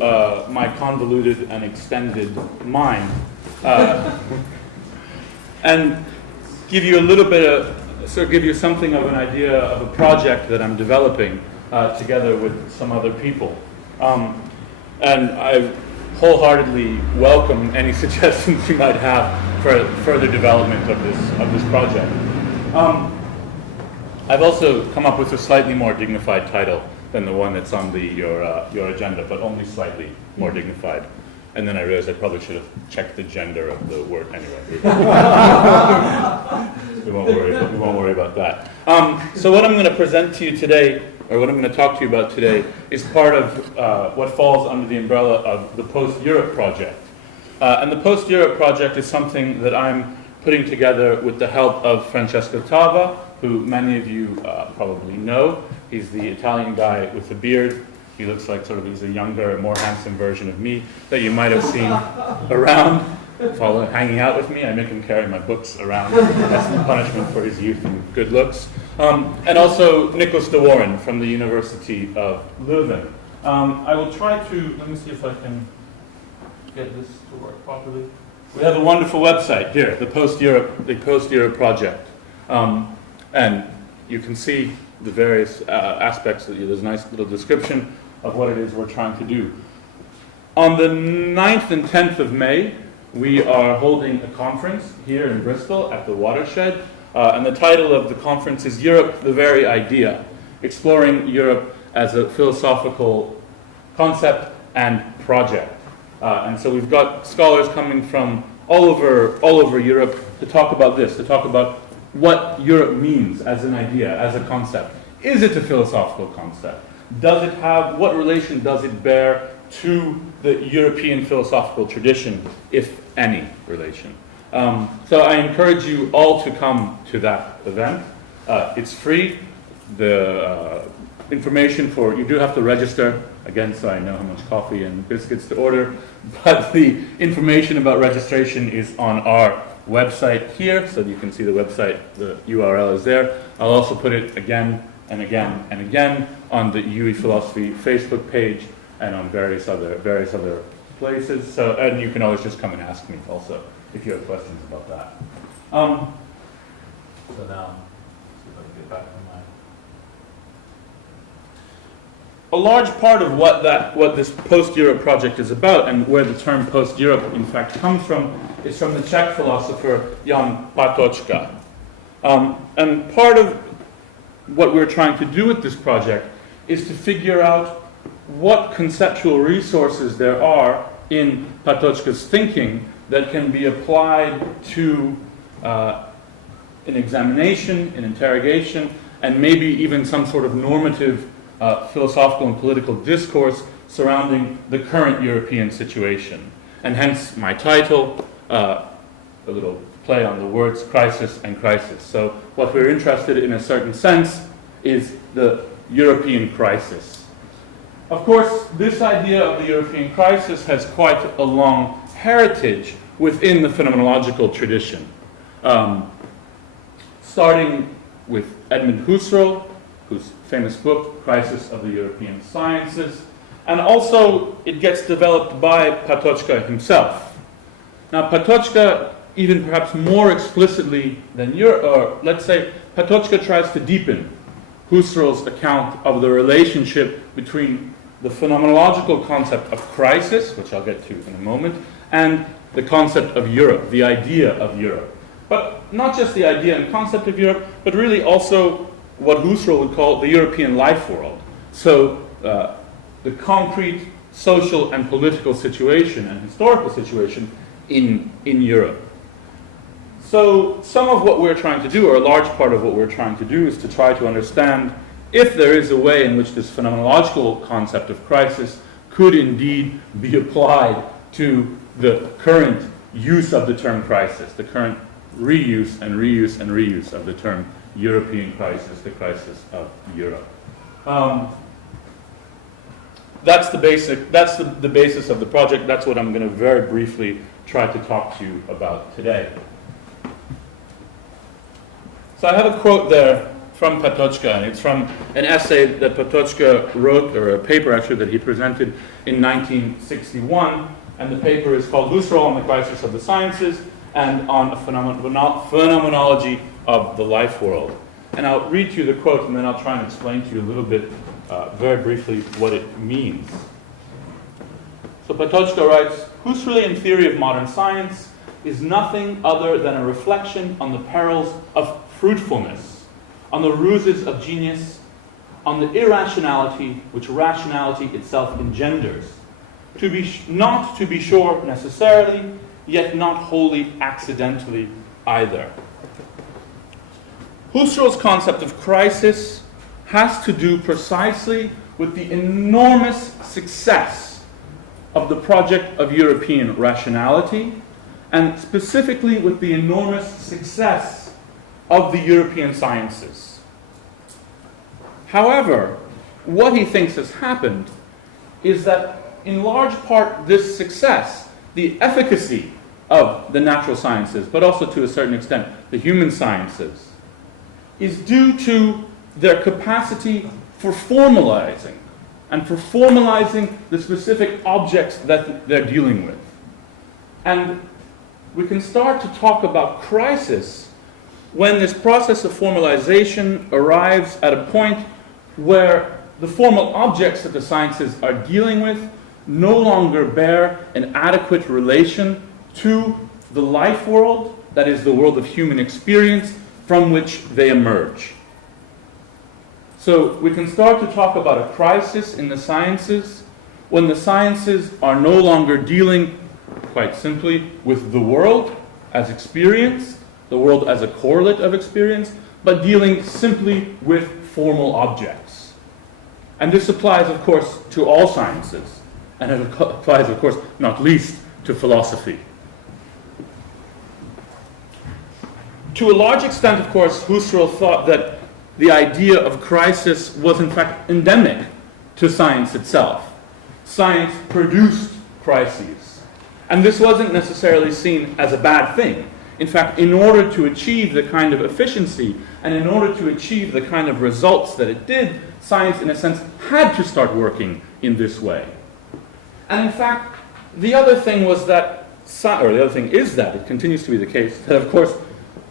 my convoluted and extended mind and give you a little bit of, give you something of an idea of a project that I'm developing together with some other people. And I wholeheartedly welcome any suggestions you might have for further development of this project. I've also come up with a slightly more dignified title than the one that's on your agenda, but only slightly more dignified. And then I realized I probably should have checked the gender of the word anyway. We won't worry about that. So what I'm going to present to you today, or what I'm going to talk to you about today, is part of what falls under the umbrella of the Post-Europe project. And the Post-Europe project is something that I'm putting together with the help of Francesco Tava, who many of you probably know. He's the Italian guy with the beard. He looks like he's a younger, more handsome version of me that you might have seen around, hanging out with me. I make him carry my books around as punishment for his youth and good looks. And also Nicholas de Warren from the University of Leuven. I will try to, let me see if I can get this to work properly. We have a wonderful website here, the Post-Europe project. And you can see the various aspects. There's a nice little description of what it is we're trying to do. On the 9th and 10th of May, we are holding a conference here in Bristol at the Watershed. And the title of the conference is Europe, the Very Idea, exploring Europe as a philosophical concept and project. And so we've got scholars coming from all over Europe to talk about this, to talk about what Europe means as an idea, as a concept. Is it a philosophical concept? What relation does it bear to the European philosophical tradition, if any relation? So I encourage you all to come to that event. It's free. The information you do have to register, again, so I know how much coffee and biscuits to order, but the information about registration is on our website here, so you can see the website, the URL is there. I'll also put it again and again and again on the UWE Philosophy Facebook page and on various other places. So, and you can always just come and ask me also if you have questions about that. So now, let's see if I can get back to a large part of what this Post-Europe project is about, and where the term Post-Europe in fact comes from, is from the Czech philosopher Jan Patočka. And part of what we're trying to do with this project is to figure out what conceptual resources there are in Patočka's thinking that can be applied to an examination, an interrogation, and maybe even some sort of normative philosophical and political discourse surrounding the current European situation. And hence my title, a little play on the words crisis and crisis. So what we're interested in a certain sense is the European crisis. Of course, this idea of the European crisis has quite a long heritage within the phenomenological tradition. Starting with Edmund Husserl, whose famous book, Crisis of the European Sciences, and also it gets developed by Patočka himself. Now Patočka, even perhaps more explicitly than let's say Patočka tries to deepen Husserl's account of the relationship between the phenomenological concept of crisis, which I'll get to in a moment, and the concept of Europe, the idea of Europe. But not just the idea and concept of Europe, but really also what Husserl would call the European life world. So the concrete social and political situation and historical situation in Europe. So some of what we're trying to do, or a large part of what we're trying to do, is to try to understand if there is a way in which this phenomenological concept of crisis could indeed be applied to the current use of the term crisis, the current reuse and reuse and reuse of the term European crisis, the crisis of Europe. That's the basis of the project. That's what I'm going to very briefly try to talk to you about today. So I have a quote there from Patočka, and it's from an essay that Patočka wrote, or a paper actually that he presented in 1961, and the paper is called Husserl on the Crisis of the Sciences and on a Phenomenology of the Life World. And I'll read to you the quote, and then I'll try and explain to you a little bit, very briefly, what it means. So Patočka writes, Husserlian theory of modern science is nothing other than a reflection on the perils of fruitfulness, on the ruses of genius, on the irrationality which rationality itself engenders, not to be sure necessarily, yet not wholly accidentally either. Husserl's concept of crisis has to do precisely with the enormous success of the project of European rationality, and specifically with the enormous success of the European sciences. However, what he thinks has happened is that in large part this success, the efficacy of the natural sciences, but also to a certain extent the human sciences, is due to their capacity for formalizing the specific objects that they're dealing with. And we can start to talk about crisis when this process of formalization arrives at a point where the formal objects that the sciences are dealing with no longer bear an adequate relation to the life world, that is, the world of human experience, from which they emerge. So we can start to talk about a crisis in the sciences when the sciences are no longer dealing, quite simply, with the world as experience, the world as a correlate of experience, but dealing simply with formal objects. And this applies, of course, to all sciences, and it applies, of course, not least to philosophy. To a large extent, of course, Husserl thought that the idea of crisis was in fact endemic to science itself. Science produced crises. And this wasn't necessarily seen as a bad thing. In fact, in order to achieve the kind of efficiency and in order to achieve the kind of results that it did, science, in a sense, had to start working in this way. And in fact, the other thing was that, or the other thing is that, it continues to be the case, that of course,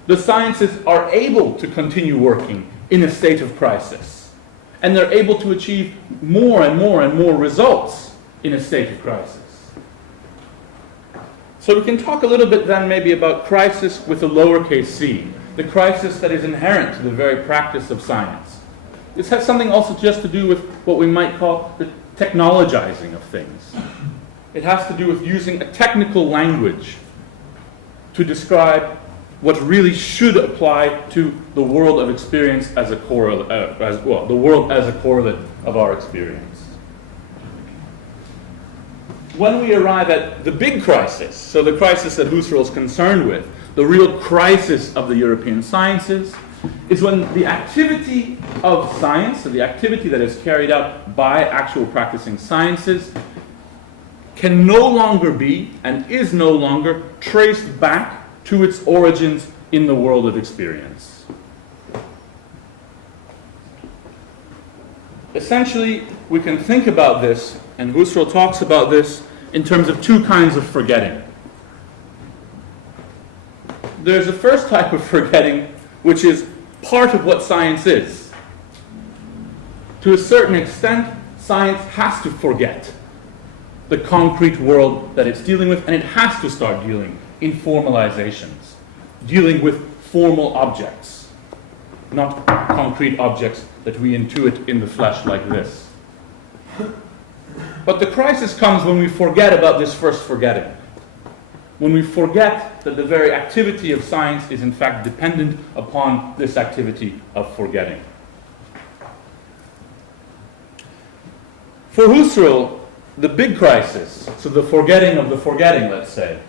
the sciences are able to continue working in a state of crisis. And they're able to achieve more and more and more results in a state of crisis. So we can talk a little bit then maybe about crisis with a lowercase c, the crisis that is inherent to the very practice of science. This has something also just to do with what we might call the technologizing of things. It has to do with using a technical language to describe what really should apply to the world of experience as a correlate, the world as a correlate of our experience. When we arrive at the big crisis, so the crisis that Husserl is concerned with, the real crisis of the European sciences, is when the activity of science, so the activity that is carried out by actual practicing sciences, can no longer be, and is no longer, traced back to its origins in the world of experience. Essentially, we can think about this, and Husserl talks about this, in terms of two kinds of forgetting. There's a first type of forgetting, which is part of what science is. To a certain extent, science has to forget the concrete world that it's dealing with, and it has to start dealing in formalizations, dealing with formal objects, not concrete objects that we intuit in the flesh like this. But the crisis comes when we forget about this first forgetting. When we forget that the very activity of science is in fact dependent upon this activity of forgetting. For Husserl, the big crisis, so the forgetting of the forgetting, let's say,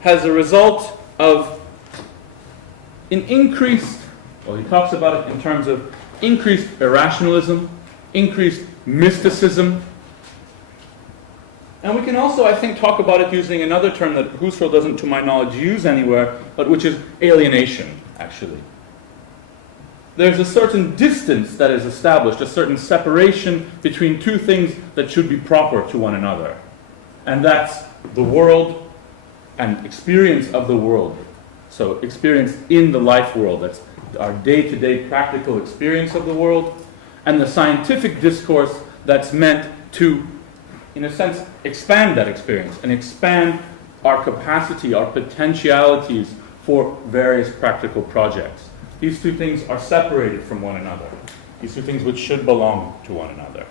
has a result of an increased, well, he talks about it in terms of increased irrationalism, increased mysticism. And we can also, I think, talk about it using another term that Husserl doesn't, to my knowledge, use anywhere, but which is alienation, actually. there's a certain distance that is established, a certain separation between two things that should be proper to one another. And that's the world and experience of the world. So experience in the life world, that's our day-to-day practical experience of the world, and the scientific discourse that's meant to, in a sense, expand that experience and expand our capacity, our potentialities for various practical projects. These two things are separated from one another. These two things which should belong to one another.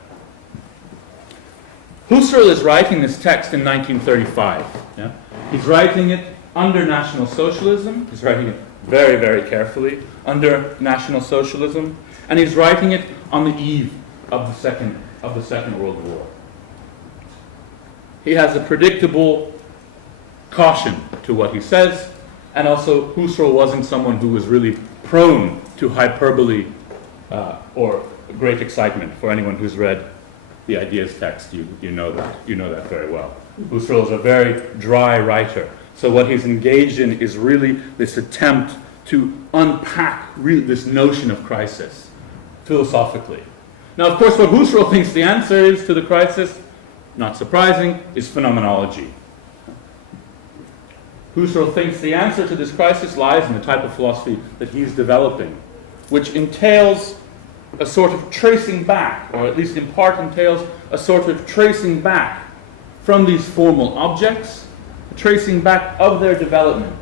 Husserl is writing this text in 1935. Yeah? He's writing it under National Socialism. He's writing it very, very carefully under National Socialism. And he's writing it on the eve of the Second World War. He has a predictable caution to what he says, and also Husserl wasn't someone who was really prone to hyperbole or great excitement. For anyone who's read the Ideas text, you know that very well. Husserl is a very dry writer. So what he's engaged in is really this attempt to unpack this notion of crisis philosophically. Now, of course, what Husserl thinks the answer is to the crisis, not surprising, is phenomenology. Husserl thinks the answer to this crisis lies in the type of philosophy that he's developing, which entails a sort of tracing back, or at least in part entails a sort of tracing back from these formal objects, tracing back of their development,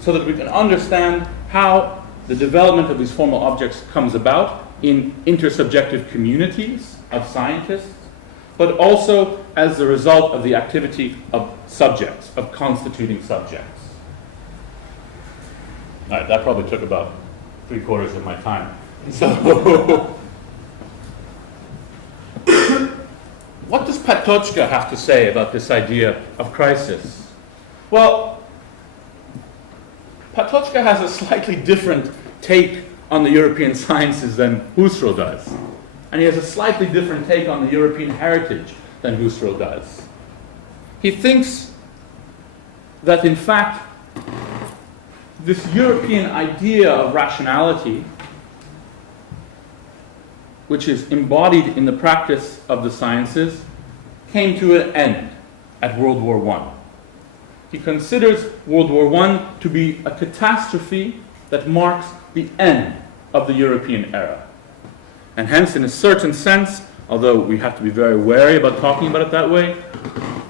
so that we can understand how the development of these formal objects comes about in intersubjective communities of scientists, but also as the result of the activity of subjects, of constituting subjects. All right, that probably took about 3/4 of my time. So, what does Patočka have to say about this idea of crisis? Well, Patočka has a slightly different take on the European sciences than Husserl does. And he has a slightly different take on the European heritage than Husserl does. He thinks that, in fact, this European idea of rationality, which is embodied in the practice of the sciences, came to an end at World War I. He considers World War I to be a catastrophe that marks the end of the European era. And hence, in a certain sense, although we have to be very wary about talking about it that way,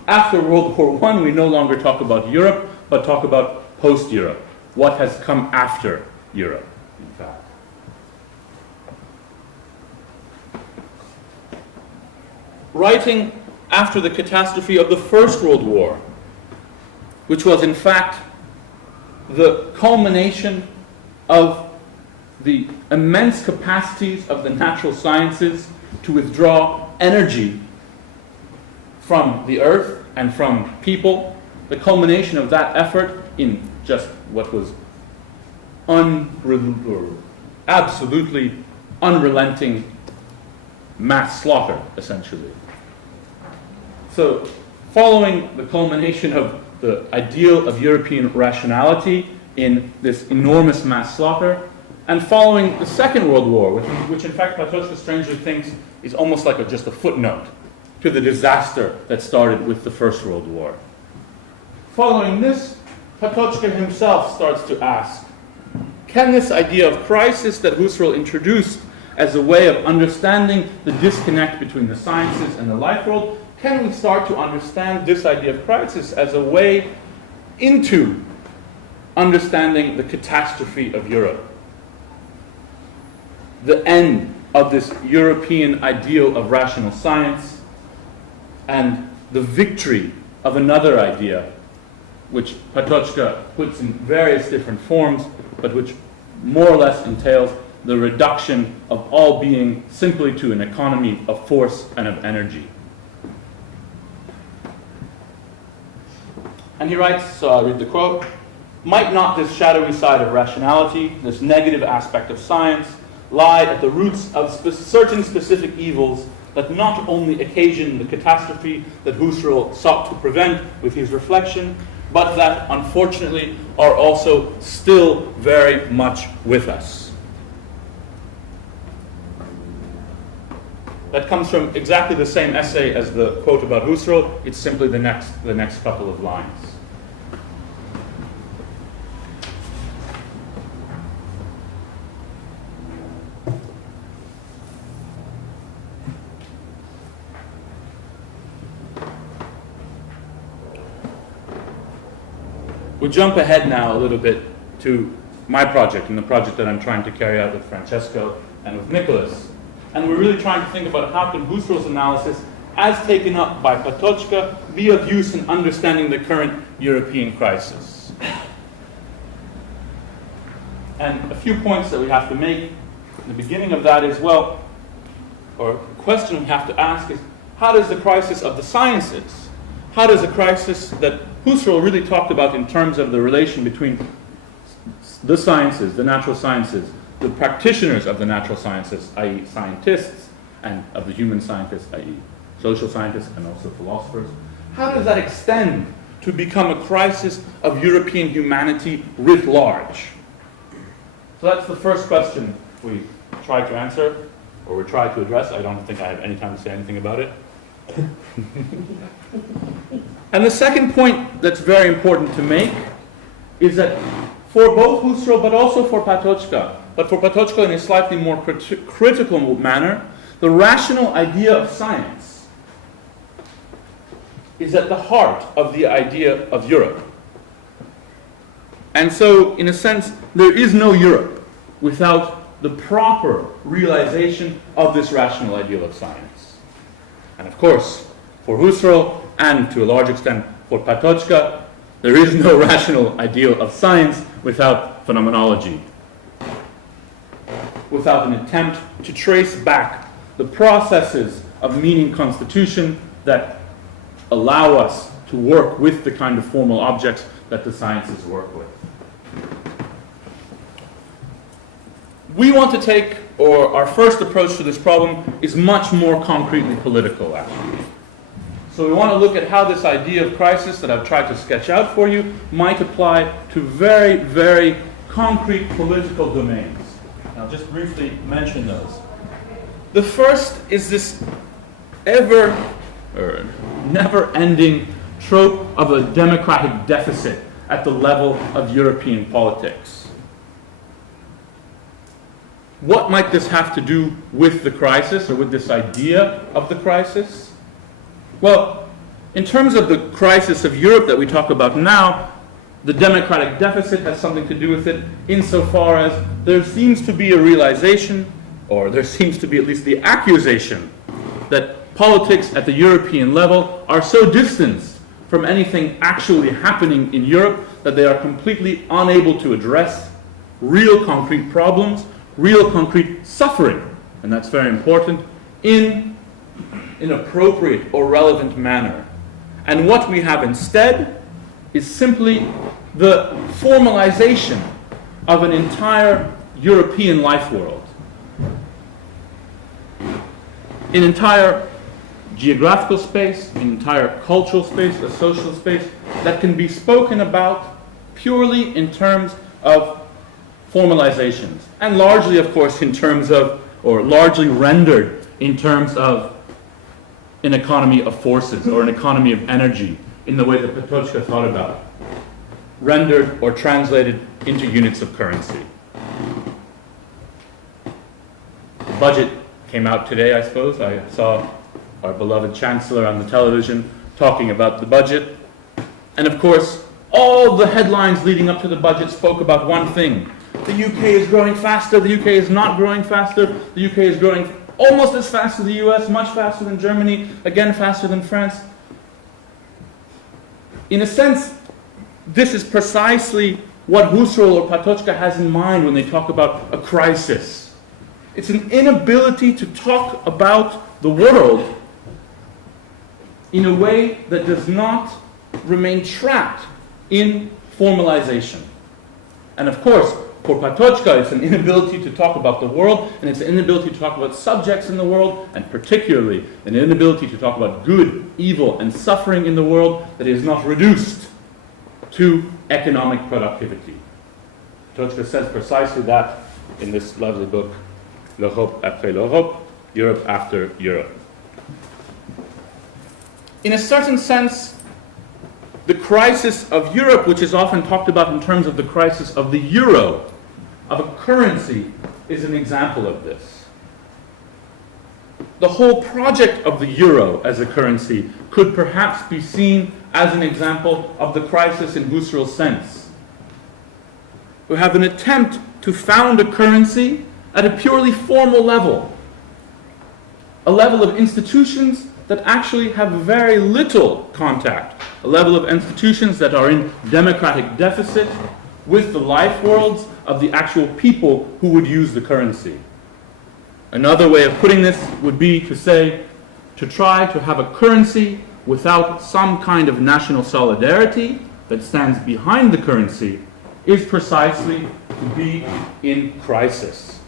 after World War I, we no longer talk about Europe, but talk about post-Europe. What has come after Europe, in fact. Writing after the catastrophe of the First World War, which was in fact the culmination of the immense capacities of the natural sciences to withdraw energy from the earth and from people, the culmination of that effort in just what was absolutely unrelenting mass slaughter, essentially. So, following the culmination of the ideal of European rationality in this enormous mass slaughter, and following the Second World War, which in fact Patočka strangely thinks is almost like just a footnote to the disaster that started with the First World War. Following this, Patočka himself starts to ask, can this idea of crisis that Husserl introduced as a way of understanding the disconnect between the sciences and the life world, can we start to understand this idea of crisis as a way into understanding the catastrophe of Europe? The end of this European ideal of rational science and the victory of another idea, which Patočka puts in various different forms, but which more or less entails the reduction of all being simply to an economy of force and of energy. And he writes, so I'll read the quote, "Might not this shadowy side of rationality, this negative aspect of science, lie at the roots of certain specific evils that not only occasion the catastrophe that Husserl sought to prevent with his reflection, but that, unfortunately, are also still very much with us." That comes from exactly the same essay as the quote about Husserl. It's simply the next couple of lines. We'll jump ahead now a little bit to my project and the project that I'm trying to carry out with Francesco and with Nicholas. And we're really trying to think about how can Husserl's analysis, as taken up by Patočka, be of use in understanding the current European crisis. And a few points that we have to make in the beginning of that is, well, or a question we have to ask is, how does the crisis of the sciences, how does a crisis that Husserl really talked about in terms of the relation between the sciences, the natural sciences, the practitioners of the natural sciences, i.e. scientists, and of the human scientists, i.e. social scientists and also philosophers, how does that extend to become a crisis of European humanity writ large? So that's the first question we try to answer, or we try to address. I don't think I have any time to say anything about it. And the second point that's very important to make is that for both Husserl but also for Patočka, but for Patočka in a slightly more critical manner, the rational idea of science is at the heart of the idea of Europe. And so, in a sense, there is no Europe without the proper realization of this rational ideal of science. And of course, for Husserl, and to a large extent for Patočka, there is no rational ideal of science without phenomenology, without an attempt to trace back the processes of meaning constitution that allow us to work with the kind of formal objects that the sciences work with. We want to take, or our first approach to this problem is much more concretely political, actually. So we want to look at how this idea of crisis that I've tried to sketch out for you might apply to very, very concrete political domains. I'll just briefly mention those. The first is this never-ending trope of a democratic deficit at the level of European politics. What might this have to do with the crisis, or with this idea of the crisis? Well, in terms of the crisis of Europe that we talk about now, the democratic deficit has something to do with it insofar as there seems to be a realization, or there seems to be at least the accusation, that politics at the European level are so distanced from anything actually happening in Europe that they are completely unable to address real concrete problems, real concrete suffering, and that's very important, in an appropriate or relevant manner. And what we have instead is simply the formalization of an entire European life world. An entire geographical space, an entire cultural space, a social space that can be spoken about purely in terms of formalizations. And largely, of course, in terms of, or largely rendered in terms of an economy of forces or an economy of energy in the way that Patočka thought about it, rendered or translated into units of currency. The budget came out today, I suppose. I saw our beloved Chancellor on the television talking about the budget. And of course, all the headlines leading up to the budget spoke about one thing. The UK is growing faster, the UK is not growing faster, the UK is growing almost as fast as the US, much faster than Germany, again faster than France. In a sense, this is precisely what Husserl or Patočka has in mind when they talk about a crisis. It's an inability to talk about the world in a way that does not remain trapped in formalization. And of course, for Patočka, it's an inability to talk about the world, and it's an inability to talk about subjects in the world, and particularly an inability to talk about good, evil, and suffering in the world that is not reduced to economic productivity. Patočka says precisely that in this lovely book, L'Europe après l'Europe, Europe after Europe. In a certain sense, the crisis of Europe, which is often talked about in terms of the crisis of the euro, of a currency, is an example of this. The whole project of the euro as a currency could perhaps be seen as an example of the crisis in Husserl's sense. We have an attempt to found a currency at a purely formal level, a level of institutions that actually have very little contact, a level of institutions that are in democratic deficit with the life worlds of the actual people who would use the currency. Another way of putting this would be to say, to try to have a currency without some kind of national solidarity that stands behind the currency is precisely to be in crisis,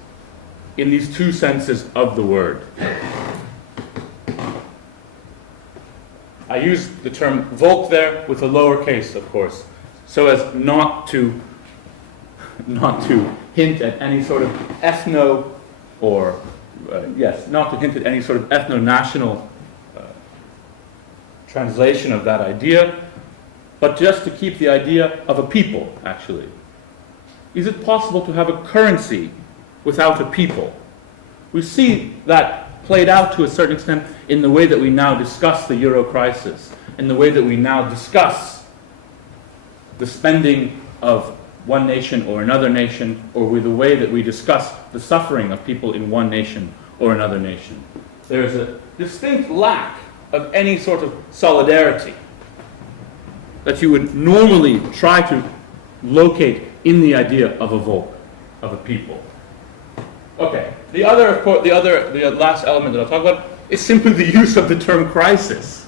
in these two senses of the word. I use the term Volk there with a lowercase, of course, so as not to hint at any sort of ethno or not to hint at any sort of ethno-national translation of that idea, but just to keep the idea of a people, actually. Is it possible to have a currency without a people? We see that played out to a certain extent in the way that we now discuss the euro crisis, in the way that we now discuss the spending of one nation or another nation, or with the way that we discuss the suffering of people in one nation or another nation. There is a distinct lack of any sort of solidarity that you would normally try to locate in the idea of a Volk, of a people. Okay, the last element that I'll talk about is simply the use of the term crisis.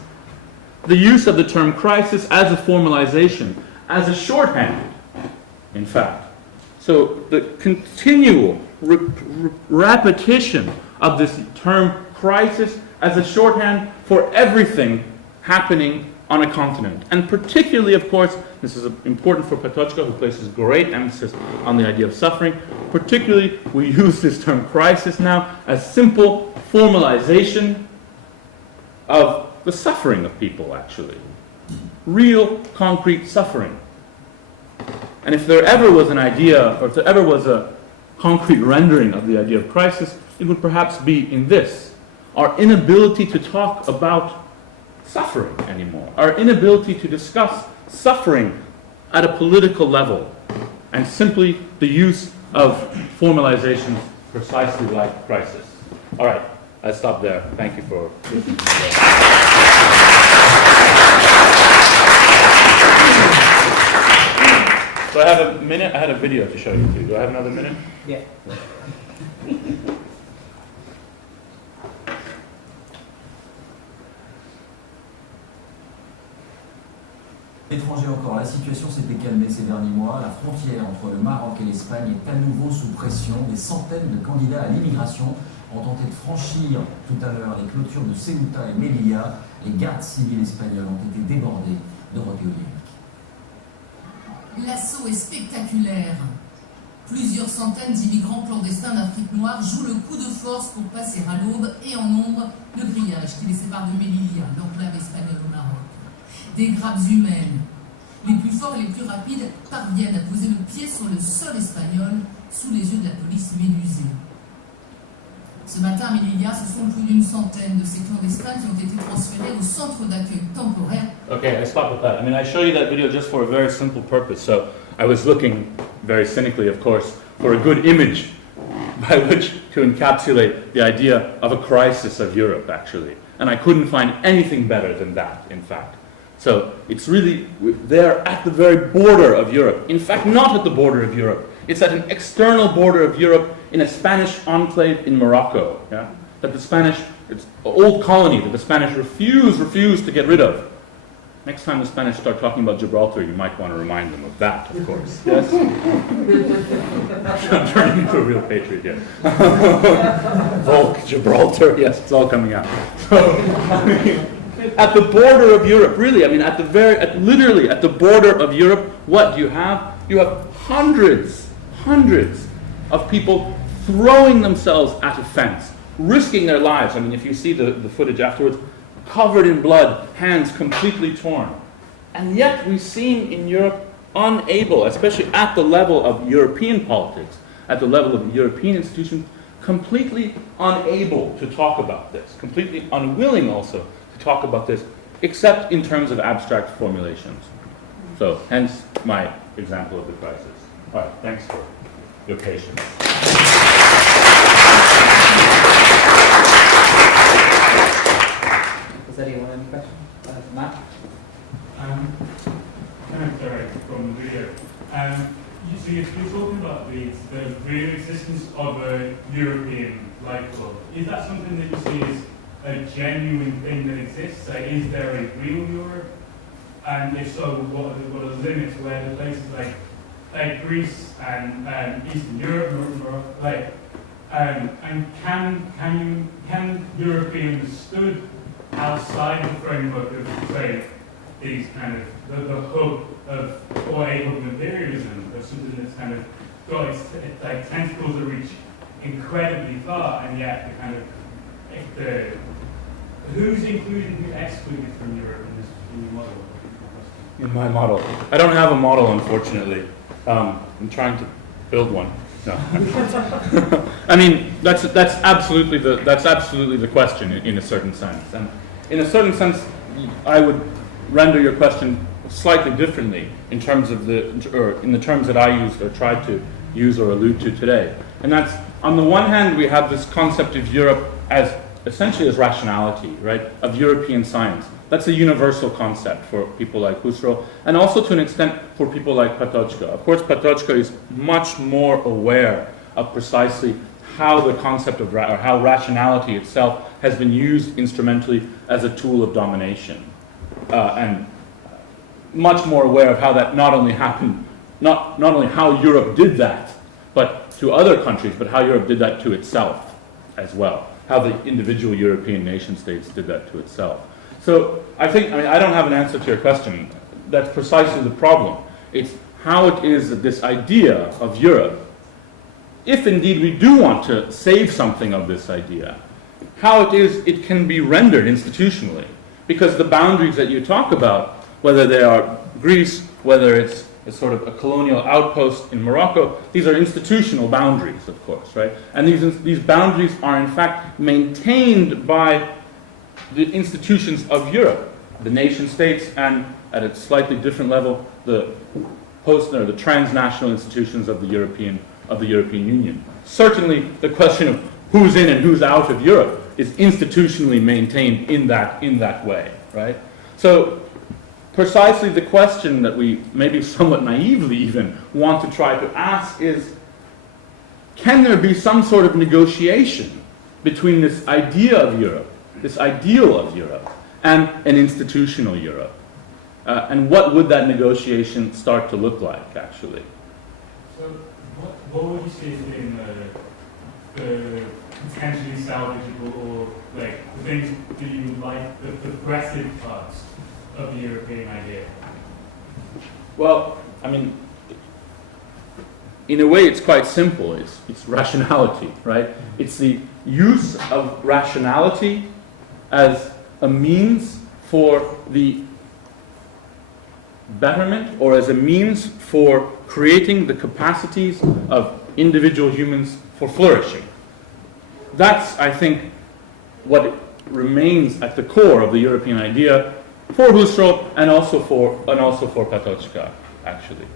The use of the term crisis as a formalization, as a shorthand, in fact. So the continual repetition of this term crisis as a shorthand for everything happening on a continent. And particularly, of course, this is important for Patočka, who places great emphasis on the idea of suffering. Particularly, we use this term crisis now as simple formalization of the suffering of people, actually. Real, concrete suffering. And if there ever was an idea, or if there ever was a concrete rendering of the idea of crisis, it would perhaps be in this: our inability to talk about suffering anymore, our inability to discuss suffering at a political level, and simply the use of formalizations precisely like crisis. All right, I'll stop there. Thank you for listening. So I have a minute. I had a video to show you too. Do I have another minute? Yeah. Étranger encore, la situation s'était calmée ces derniers mois. La frontière entre le Maroc et l'Espagne est à nouveau sous pression. Des centaines de candidats à l'immigration ont tenté de franchir tout à l'heure les clôtures de Ceuta et Melilla. Les gardes civils espagnols ont été débordés de rodéoliens. L'assaut est spectaculaire. Plusieurs centaines d'immigrants clandestins d'Afrique noire jouent le coup de force pour passer à l'aube et en ombre le grillage qui les sépare de Melilla, l'enclave espagnole au Maroc. Des grappes humaines, les plus forts et les plus rapides, parviennent à poser le pied sur le sol espagnol sous les yeux de la police médusée. Ce matin à Melilla, ce sont plus d'une centaine de ces clandestins qui ont été transférés au centre d'accueil temporaire. Okay, I stop with that. I mean, I show you that video just for a very simple purpose. So I was looking, very cynically of course, for a good image by which to encapsulate the idea of a crisis of Europe, actually. And I couldn't find anything better than that, in fact. So it's really there at the very border of Europe. In fact, not at the border of Europe. It's at an external border of Europe in a Spanish enclave in Morocco. Yeah? That the Spanish, it's an old colony that the Spanish refuse to get rid of. Next time the Spanish start talking about Gibraltar, you might want to remind them of that, of course. Yes? I'm turning into a real patriot here. Volk, Gibraltar, yes, it's all coming out. So, at the border of Europe, really, I mean, literally at the border of Europe, what do you have? You have hundreds of people throwing themselves at a fence, risking their lives. I mean, if you see the footage afterwards, covered in blood, hands completely torn. And yet we seem in Europe unable, especially at the level of European politics, at the level of European institutions, completely unable to talk about this, completely unwilling also to talk about this, except in terms of abstract formulations. So, hence my example of the crisis. All right, thanks for your patience. Does anyone have any questions? Matt? I'm Darian from the video. So you're talking about the real existence of a European light club. Is that something that you see as a genuine thing that exists? Is there a real Europe? And if so, what are the limits? Where the places like Greece and Eastern Europe, and can Europe be understood outside the framework of, say, these kind of the hub of, or a hub of imperialism, of something that's kind of got its like tentacles that reach incredibly far, and yet the kind of who's included and who's excluded from Europe in this new model? In my model, I don't have a model, unfortunately. I'm trying to build one. No, I mean that's absolutely the question in a certain sense, and in a certain sense, I would render your question slightly differently in terms of in the terms that I used or tried to use or allude to today. And that's, on the one hand, we have this concept of Europe as essentially as rationality, right, of European science. That's a universal concept for people like Husserl, and also to an extent for people like Patočka. Of course, Patočka is much more aware of precisely how the concept of or how rationality itself has been used instrumentally as a tool of domination, and much more aware of how that not only happened, not only how Europe did that, but to other countries, but how Europe did that to itself as well, how the individual European nation states did that to itself. So I don't have an answer to your question. That's precisely the problem. It's how it is that this idea of Europe, if indeed we do want to save something of this idea, how it can be rendered institutionally. Because the boundaries that you talk about, whether they are Greece, whether it's a sort of a colonial outpost in Morocco, these are institutional boundaries, of course, right? And these boundaries are in fact maintained by the institutions of Europe, the nation states, and at a slightly different level, the the transnational institutions of the European Union. Certainly, the question of who's in and who's out of Europe is institutionally maintained in that way, right? So, precisely the question that we maybe somewhat naively even want to try to ask is, can there be some sort of negotiation between this idea of Europe, this ideal of Europe, and an institutional Europe? And what would that negotiation start to look like, actually? So, what would you say has been the potentially salvageable, or like the things that you would like, the progressive parts of the European idea? Well, I mean, in a way, it's quite simple. It's rationality, right? It's the use of rationality as a means for the betterment, or as a means for creating the capacities of individual humans for flourishing. That's, I think, what remains at the core of the European idea for Husserl and also for Patočka, actually.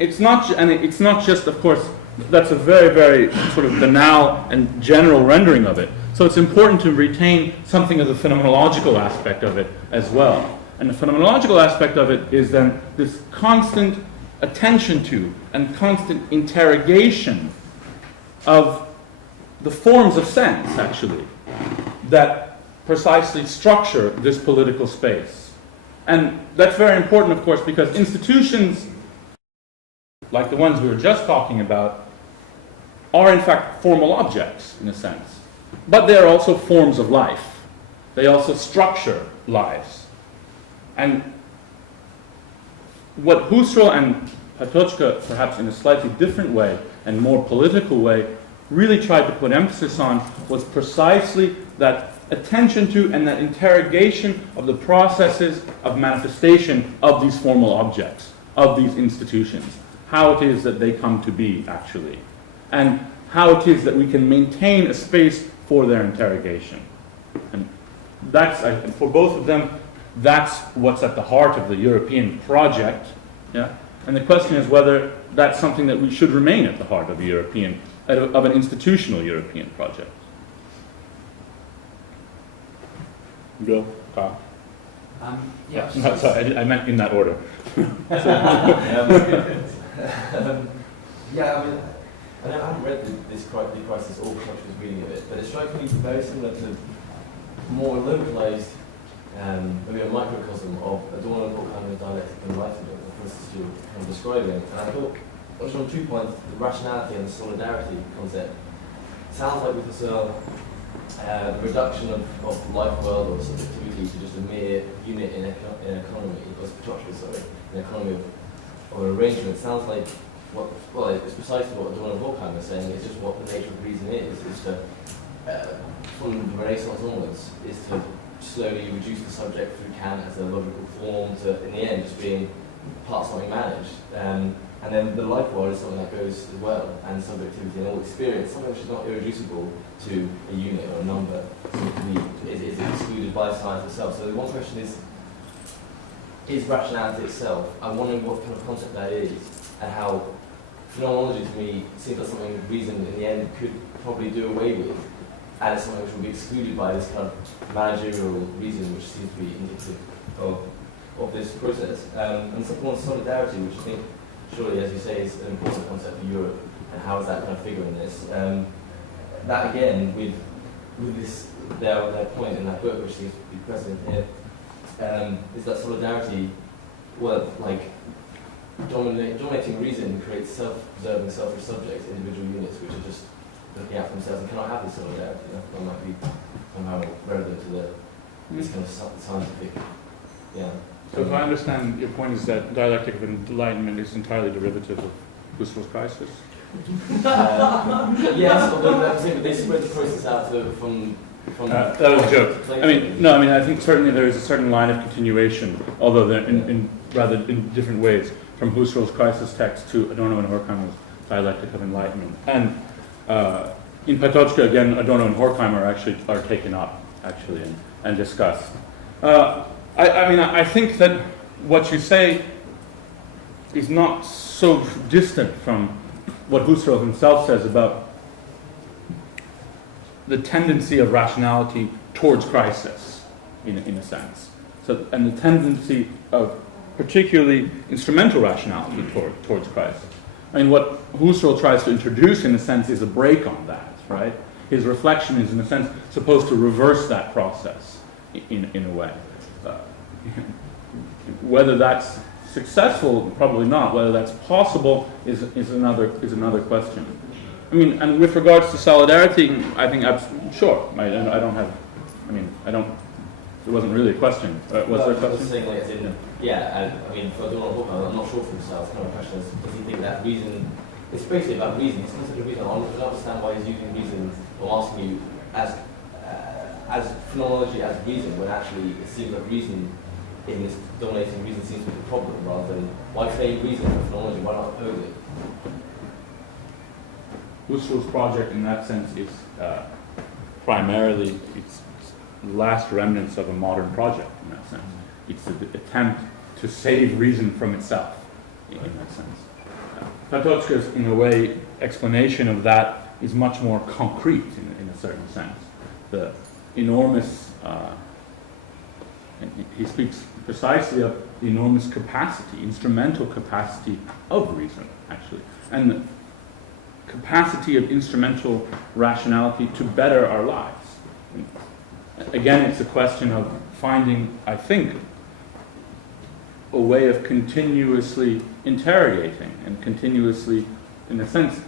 It's not just, of course, that's a very, very sort of banal and general rendering of it. So it's important to retain something of the phenomenological aspect of it as well. And the phenomenological aspect of it is then this constant attention to and constant interrogation of the forms of sense, actually, that precisely structure this political space. And that's very important, of course, because institutions, like the ones we were just talking about, are in fact formal objects, in a sense. But they are also forms of life. They also structure lives. And what Husserl and Patočka, perhaps in a slightly different way and more political way, really tried to put emphasis on was precisely that attention to and that interrogation of the processes of manifestation of these formal objects, of these institutions, how it is that they come to be, actually, and how it is that we can maintain a space for their interrogation. And that's, for both of them, that's what's at the heart of the European project. Yeah? And the question is whether that's something that we should remain at the heart of the European, of an institutional European project. Go, Kyle. Yeah. No, sorry, I meant in that order. Yeah, I haven't read the crisis or much was reading of it, but it strikes me very similar to more localized, maybe a microcosm of Adorno and Horkheimer's dialectic enlightenment, the process you're kind of describing. And I thought, on 2 points, the rationality and the solidarity concept sounds like with Husserl, the reduction of life world or subjectivity to just a mere unit in economy, or an economy of an arrangement, sounds like it's precisely what Adorno and Horkheimer is saying. It's just what the nature of reason is to, from the Renaissance onwards, is to slowly reduce the subject through Kant as a logical form to, in the end, just being part of something managed. And then the life world is something that goes as well, and subjectivity and all experience, something which is not irreducible to a unit or a number, so it can be, is excluded by science itself. So the one question is rationality itself? I'm wondering what kind of concept that is, and how phenomenology to me seems like something reason in the end could probably do away with, and it's something which will be excluded by this kind of managerial reason which seems to be indicative of this process. And second one, solidarity, which I think surely, as you say, is an important concept for Europe, and how is that kind of figure in this? That again, with this their point in that book, which seems to be present here, is that solidarity, well, like dominating reason creates self-preserving, selfish subjects, individual units which are just looking out for themselves and cannot have this solidarity. That might be somehow relevant to this kind of scientific, yeah. So if I understand, your point is that dialectic of enlightenment is entirely derivative of Husserl's crisis? Yes, although they spread the process out from that was a joke. I think certainly there is a certain line of continuation, although they're in different ways, from Husserl's crisis text to Adorno and Horkheimer's dialectic of enlightenment. And in Patočka, again, Adorno and Horkheimer are taken up, and discussed. I think that what you say is not so distant from what Husserl himself says about the tendency of rationality towards crisis, in a sense. So, and the tendency of particularly instrumental rationality towards crisis. I mean, what Husserl tries to introduce, in a sense, is a break on that, right? His reflection is, in a sense, supposed to reverse that process in a way. Whether that's successful, probably not. Whether that's possible is another question. I mean, and with regards to solidarity, I think sure. It wasn't really a question. Was there a question? Saying, like, as in, for Adorno, I'm not sure for himself. Kind of question is, does he think that reason? It's basically about reason. It's considered reason. I don't understand why he's using reason. I'm asking you as phenomenology as reason, when actually it seems like reason in this dominating reason seems to be the problem, rather than why claim reason for phenomenology? Why not oppose it? Husserl's project, in that sense, is primarily its last remnants of a modern project. In that sense, it's an attempt to save reason from itself. In that sense, Patočka's, in a way, explanation of that is much more concrete in a certain sense. The enormous, he speaks precisely of the enormous capacity, instrumental capacity of reason, actually, and the capacity of instrumental rationality to better our lives. Again, it's a question of finding, I think, a way of continuously interrogating and continuously, in a sense,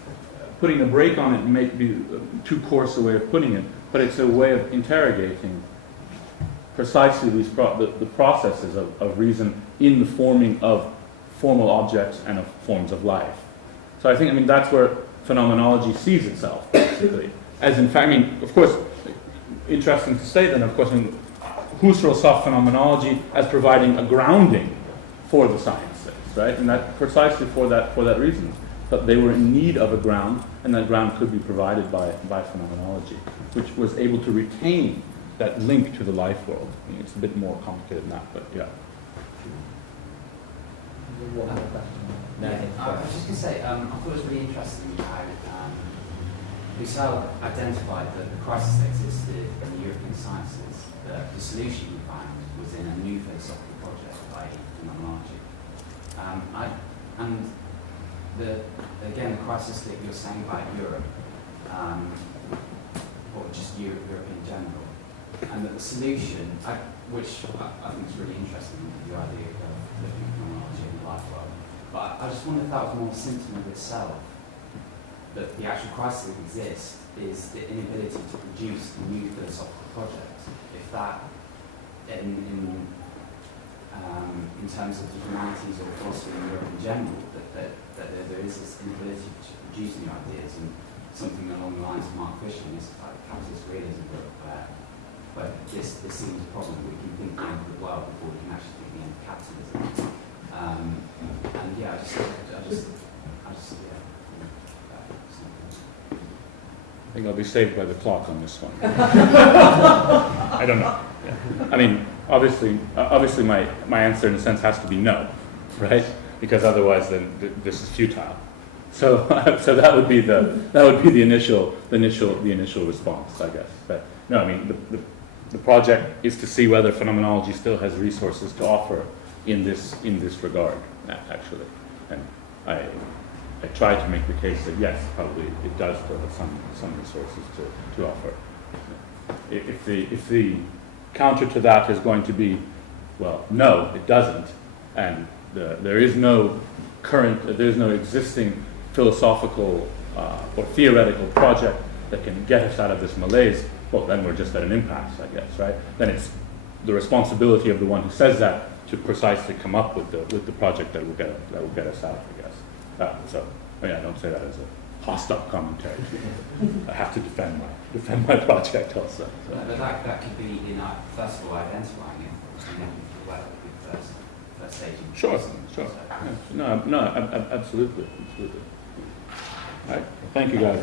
putting a brake on it may be too coarse a way of putting it, but it's a way of interrogating precisely the processes of reason in the forming of formal objects and of forms of life. So I think, that's where phenomenology sees itself. basically. As in fact, I mean, of course, interesting to say then, of course, in Husserl saw phenomenology as providing a grounding for the sciences, right? And that precisely for that reason. But they were in need of a ground, and that ground could be provided by phenomenology, which was able to retain that link to the life world. I mean, it's a bit more complicated than that, but yeah. I was just going to say, I thought it was really interesting how Husserl identified that the crisis that existed in the European sciences, the solution he found was in a new philosophical project by phenomenology. Again, the crisis that you're saying about Europe, or just Europe in general, and that the solution, which I think is really interesting, the idea of looking at phenomenology in the life world. But I just wonder if that was more a symptom of itself, that the actual crisis that exists is the inability to produce a new philosophical project. If that, in terms of the humanities or philosophy in Europe in general, that there is this inability to produce new ideas, and something along the lines of Mark Fisher and this capitalist realism book, where this seems a problem. We can think the end of the world before we can actually think the end of capitalism. And yeah, I think I'll be saved by the clock on this one. I don't know. Yeah. I mean, obviously, my answer in a sense has to be no, right? Because otherwise, then this is futile. So, so that would be the initial response, I guess. But no, I mean, the project is to see whether phenomenology still has resources to offer in this regard, actually. And I try to make the case that yes, probably it does still have some resources to offer. If the counter to that is going to be, well, no, it doesn't, and there is no existing philosophical or theoretical project that can get us out of this malaise, well, then we're just at an impasse, I guess, right? Then it's the responsibility of the one who says that to precisely come up with the project that will get us out, I guess. So, I mean, I don't say that as a hostile commentary. I have to defend my project also. So. But that could be, first of all, identifying it, with first stage. Sure. Yeah. No, absolutely. All right. Thank you, guys.